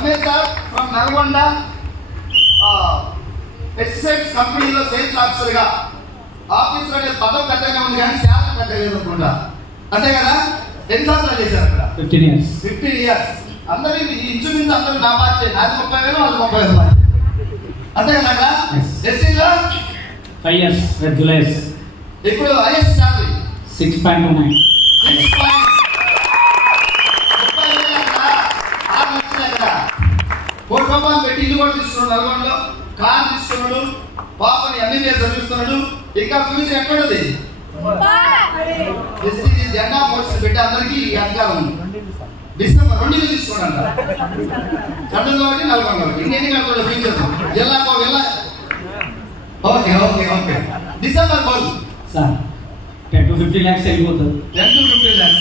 Ramesh sir from Nalgonda pesticides కంపెనీలో sales ఆఫీసర్గా officer అనే పదం పెద్దగా ఉంది కానీ శాలరీ పెద్దగా లేదనుకుంటా, అంతే కదా? ఎన్ని సంవత్సరాలు చేశారు అక్కడ? 15 years. అందరూ ఇంచుమించు అందరూ నా బాధ్యత, నాది 30,000 వాళ్ళది 30,000, అంతే కదా? అక్కడ ఎస్సీలో 5 years రెగ్యులర్స్. ఇప్పుడు హైయెస్ట్ శాలరీ 6.29. 6 లక్షలు అక్కడ. ₹1 కోటి పెట్టి ఇల్లు కూడా తీసుకున్నాడు, నల్గొండలో కార్ తీసుకున్నాడు, పాపని ఎంబీబీఎస్ చదివిస్తున్నాడు. ఇంకా ఫ్యూచర్ ఎక్కడుంది? జెండా మోషన్ పెట్టి అందరికీ అధికారం ఉంది. డిసెంబర్ 2 తీసుకోండి, 2 కాబట్టి 4 కాబట్టి ఇంకెన్ని కలుగుతాడు ఫ్యూచర్ జిల్లాకో జిల్లా. Okay okay okay. December goal sir 10 to 15 lakhs వెళ్ళిపోతుంది. 10 to 15 lakhs.